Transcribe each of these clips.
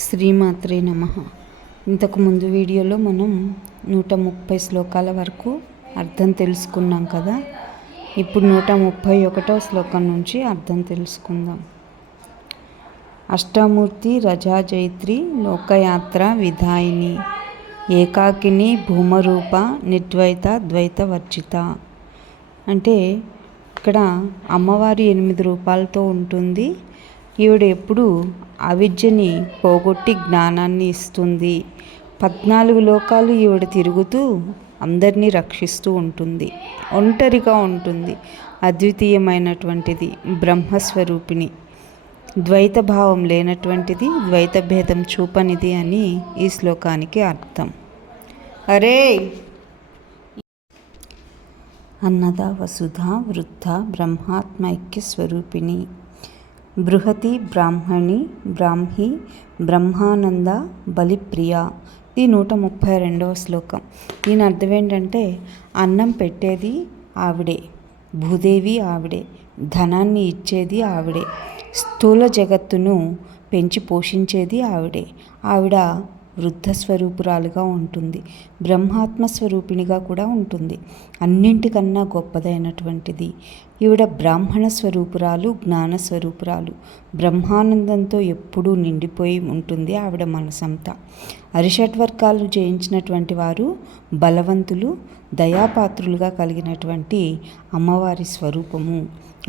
శ్రీమాత్రే నమః. ఇంతకుముందు వీడియోలో మనం 130 శ్లోకాల వరకు అర్థం తెలుసుకున్నాం కదా. ఇప్పుడు 131వ శ్లోకం నుంచి అర్థం తెలుసుకుందాం. అష్టమూర్తి రజాజైత్రి లోకయాత్ర విధాయిని ఏకాకిని భూమరూప నిర్ద్వైత ద్వైత వర్జిత. అంటే ఇక్కడ అమ్మవారి 8 రూపాలతో ఉంటుంది. ఈవిడ ఎప్పుడు అవిద్యని పోగొట్టి జ్ఞానాన్ని ఇస్తుంది. 14 లోకాలు ఈవిడ తిరుగుతూ అందరినీ రక్షిస్తూ ఉంటుంది. ఒంటరిగా ఉంటుంది. అద్వితీయమైనటువంటిది, బ్రహ్మస్వరూపిణి, ద్వైత భావం లేనటువంటిది, ద్వైత భేదం చూపనిది అని ఈ శ్లోకానికి అర్థం. అరే అన్నద వసుధ వృద్ధ బ్రహ్మాత్మైక్య స్వరూపిణి బృహతి బ్రాహ్మణి బ్రాహ్మి బ్రహ్మానంద బలిప్రియ. ఇది 132వ శ్లోకం. దీని అర్థం ఏంటంటే అన్నం పెట్టేది ఆవిడే, భూదేవి ఆవిడే, ధనాన్ని ఇచ్చేది ఆవిడే, స్థూల జగత్తును పెంచి పోషించేది ఆవిడే. ఆవిడ వృద్ధ స్వరూపురాలుగా ఉంటుంది, బ్రహ్మాత్మ స్వరూపిణిగా కూడా ఉంటుంది. అన్నింటికన్నా గొప్పదైనటువంటిది ఈవిడ బ్రాహ్మణ స్వరూపురాలు, జ్ఞాన స్వరూపురాలు. బ్రహ్మానందంతో ఎప్పుడూ నిండిపోయి ఉంటుంది ఆవిడ మనసంతా. అరిషడ్వర్గాలు జయించినటువంటి వారు బలవంతులు, దయాపాత్రులుగా కలిగినటువంటి అమ్మవారి స్వరూపము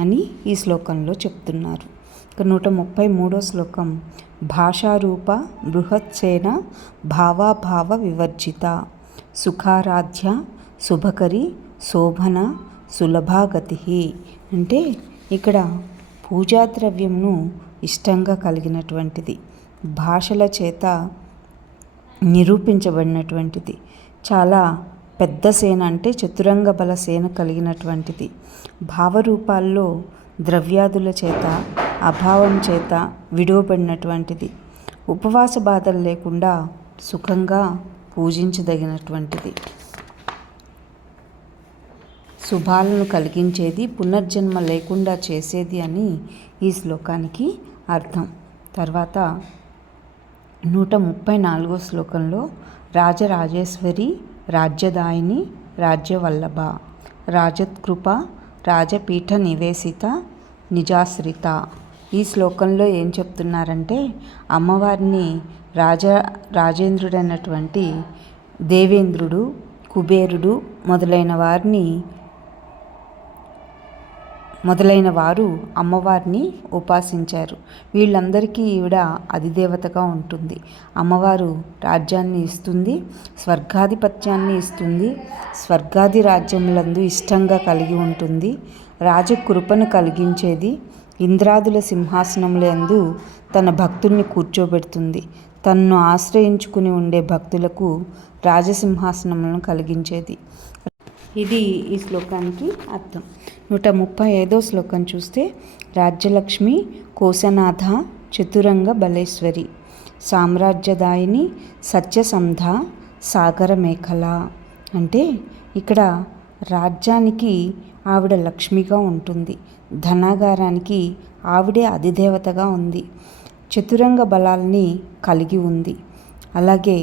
అని ఈ శ్లోకంలో చెప్తున్నారు. ఇక 133వ శ్లోకం. భాషారూప బృహత్సేన భావాభావ వివర్జిత సుఖారాధ్య శుభకరి శోభన సులభాగతి. అంటే ఇక్కడ పూజాద్రవ్యంను ఇష్టంగా కలిగినటువంటిది, భాషల చేత నిరూపించబడినటువంటిది, చాలా పెద్ద సేన అంటే చతురంగ బల సేన కలిగినటువంటిది, భావరూపాల్లో ద్రవ్యాదుల చేత అభావం చేత విడువబడినటువంటిది, ఉపవాస బాధలు లేకుండా సుఖంగా పూజించదగినటువంటిది, శుభాలను కలిగించేది, పునర్జన్మ లేకుండా చేసేది అని ఈ శ్లోకానికి అర్థం. తర్వాత 134వ శ్లోకంలో రాజరాజేశ్వరి రాజ్యదాయిని రాజ్యవల్లభ రాజత్కృప రాజపీఠ నివేశిత నిజాశ్రిత. ఈ శ్లోకంలో ఏం చెప్తున్నారంటే అమ్మవారిని రాజేంద్రుడైనటువంటి దేవేంద్రుడు, కుబేరుడు మొదలైన వారు అమ్మవారిని ఉపాసించారు. వీళ్ళందరికీ ఈవిడ అధిదేవతగా ఉంటుంది. అమ్మవారు రాజ్యాన్ని ఇస్తుంది, స్వర్గాధిపత్యాన్ని ఇస్తుంది, స్వర్గాది రాజ్యములందు ఇష్టంగా కలిగి ఉంటుంది, రాజకృపను కలిగించేది, ఇంద్రాదుల సింహాసనములందు తన భక్తుల్ని కూర్చోబెడుతుంది, తన్ను ఆశ్రయించుకుని ఉండే భక్తులకు రాజసింహాసనములను కలిగించేది. ఇది ఈ శ్లోకానికి అర్థం. 135వ శ్లోకం చూస్తే రాజ్యలక్ష్మి కోశనాథ చతురంగ బలేశ్వరి సామ్రాజ్యదాయిని సత్యసంధ సాగర మేఖల. అంటే ఇక్కడ రాజ్యానికి ఆవిడ లక్ష్మిగా ఉంటుంది, ధనాగారానికి ఆవిడే అధిదేవతగా ఉంది, చతురంగ బలాల్ని కలిగి ఉంది. అలాగే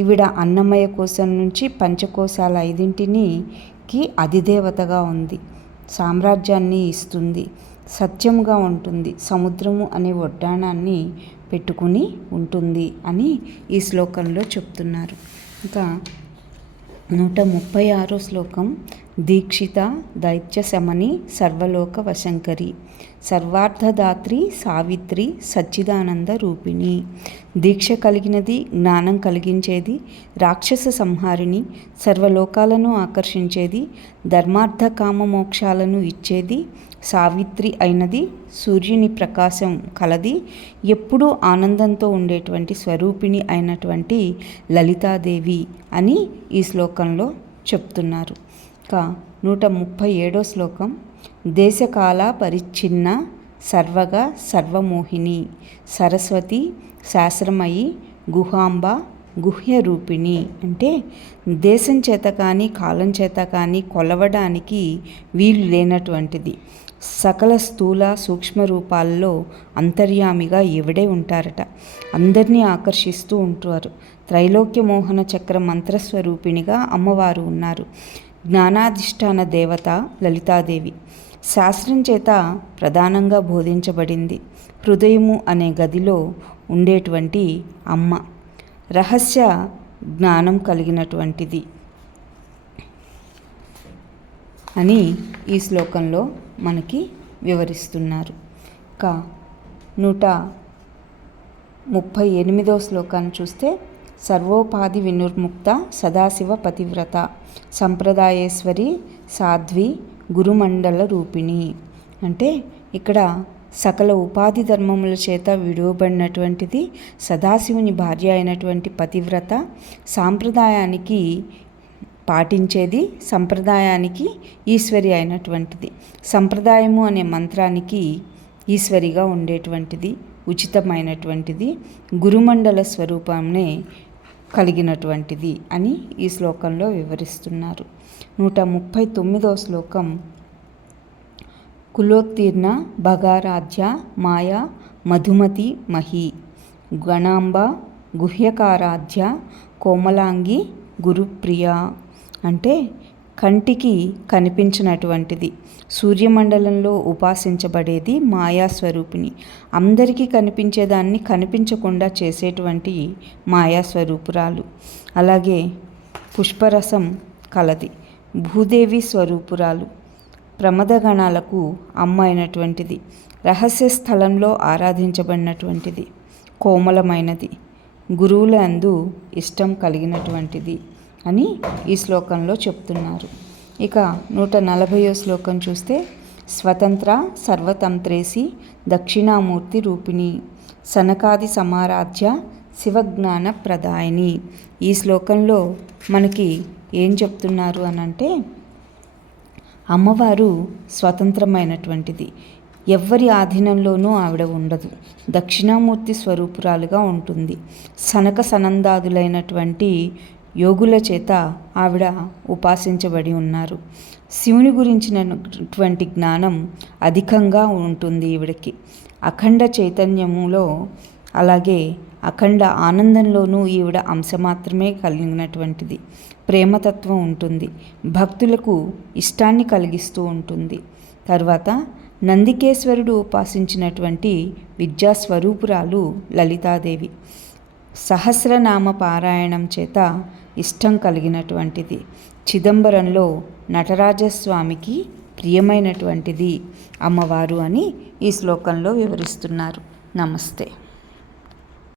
ఈవిడ అన్నమయ కోశం నుంచి పంచకోశాల 5కి అధిదేవతగా ఉంది, సామ్రాజ్యాన్ని ఇస్తుంది, సత్యముగా ఉంటుంది, సముద్రము అనే వడ్డాణాన్ని పెట్టుకుని ఉంటుంది అని ఈ శ్లోకంలో చెప్తున్నారు. ఇంకా 136వ శ్లోకం. దీక్షిత దైత్య శమని సర్వలోక వశంకరి సర్వార్థదాత్రి సావిత్రి సచ్చిదానంద రూపిణి. దీక్ష కలిగినది, జ్ఞానం కలిగించేది, రాక్షస సంహారిణి, సర్వలోకాలను ఆకర్షించేది, ధర్మార్థ కామ మోక్షాలను ఇచ్చేది, సావిత్రి అయినది, సూర్యుని ప్రకాశం కలది, ఎప్పుడూ ఆనందంతో ఉండేటువంటి స్వరూపిణి అయినటువంటి లలితాదేవి అని ఈ శ్లోకంలో చెప్తున్నారు. ఇంకా 137వ శ్లోకం. దేశకాల పరిచ్ఛిన్న సర్వగ సర్వమోహిని సరస్వతి శాస్త్రమయి గుహాంబ గుహ్య రూపిణి. అంటే దేశం చేత కానీ కాలం చేత కానీ కొలవడానికి వీలు లేనటువంటిది, సకల స్థూల సూక్ష్మ రూపాల్లో అంతర్యామిగా ఈవిడే ఉంటారట. అందరినీ ఆకర్షిస్తూ ఉంటారు. త్రైలోక్య మోహన చక్ర మంత్రస్వరూపిణిగా అమ్మవారు ఉన్నారు. జ్ఞానాధిష్టాన దేవత లలితాదేవి. శాస్త్రం చేత ప్రధానంగా బోధించబడింది. హృదయము అనే గదిలో ఉండేటువంటి అమ్మ రహస్య జ్ఞానం కలిగినటువంటిది అని ఈ శ్లోకంలో మనకి వివరిస్తున్నారు. 138వ శ్లోకాన్ని చూస్తే సర్వోపాధి వినుర్ముక్త సదాశివ పతివ్రత సంప్రదాయేశ్వరి సాధ్వి గురుమండల రూపిణి. అంటే ఇక్కడ సకల ఉపాధి ధర్మముల చేత విడువబడినటువంటిది సదాశివుని భార్య అయినటువంటి పతివ్రత, సాంప్రదాయానికి పాటించేది, సంప్రదాయానికి ఈశ్వరి అయినటువంటిది. సంప్రదాయము అనే మంత్రానికి ఈశ్వరిగా ఉండేటువంటిది, ఉచితమైనటువంటిది, గురుమండల స్వరూపంనే కలిగినటువంటిది అని ఈ శ్లోకంలో వివరిస్తున్నారు. 139వ శ్లోకం కులోత్తీర్ణ భగారాధ్య మాయా మధుమతి మహి గణాంబ గుహ్యకారాధ్య కోమలాంగి గురుప్రియ. అంటే కంటికి కనిపించినటువంటిది, సూర్యమండలంలో ఉపాసించబడేది మాయాస్వరూపిణి. అందరికీ కనిపించేదాన్ని కనిపించకుండా చేసేటువంటి మాయాస్వరూపురాలు. అలాగే పుష్పరసం కలది, భూదేవి స్వరూపురాలు, ప్రమదగణాలకు అమ్మ అయినటువంటిది, రహస్య స్థలంలో ఆరాధించబడినటువంటిది, కోమలమైనది, గురువుల అందు ఇష్టం కలిగినటువంటిది అని ఈ శ్లోకంలో చెప్తున్నారు. ఇక 140వ శ్లోకం చూస్తే స్వతంత్ర సర్వతంత్రేసి దక్షిణామూర్తి రూపిణి సనకాది సమారాధ్య శివజ్ఞాన ప్రదాయిని. ఈ శ్లోకంలో మనకి ఏం చెప్తున్నారు అనంటే అమ్మవారు స్వతంత్రమైనటువంటిది, ఎవ్వరి ఆధీనంలోనూ ఆవిడ ఉండదు, దక్షిణామూర్తి స్వరూపురాలుగా ఉంటుంది. సనక సనందాదులైనటువంటి యోగుల చేత ఆవిడ ఉపాసించబడి ఉన్నారు. శివుని గురించినటువంటి జ్ఞానం అధికంగా ఉంటుంది ఈవిడకి. అఖండ చైతన్యములో అలాగే అఖండ ఆనందంలోనూ ఈవిడ అంశ మాత్రమే కలిగినటువంటిది. ప్రేమతత్వం ఉంటుంది, భక్తులకు ఇష్టాన్ని కలిగిస్తూ ఉంటుంది. తర్వాత నందికేశ్వరుడు ఉపాసించినటువంటి విద్యాస్వరూపురాలు లలితాదేవి. సహస్రనామ పారాయణం చేత ఇష్టం కలిగినటువంటిది. చిదంబరంలో నటరాజస్వామికి ప్రియమైనటువంటిది అమ్మవారు అని ఈ శ్లోకంలో వివరిస్తున్నారు. నమస్తే.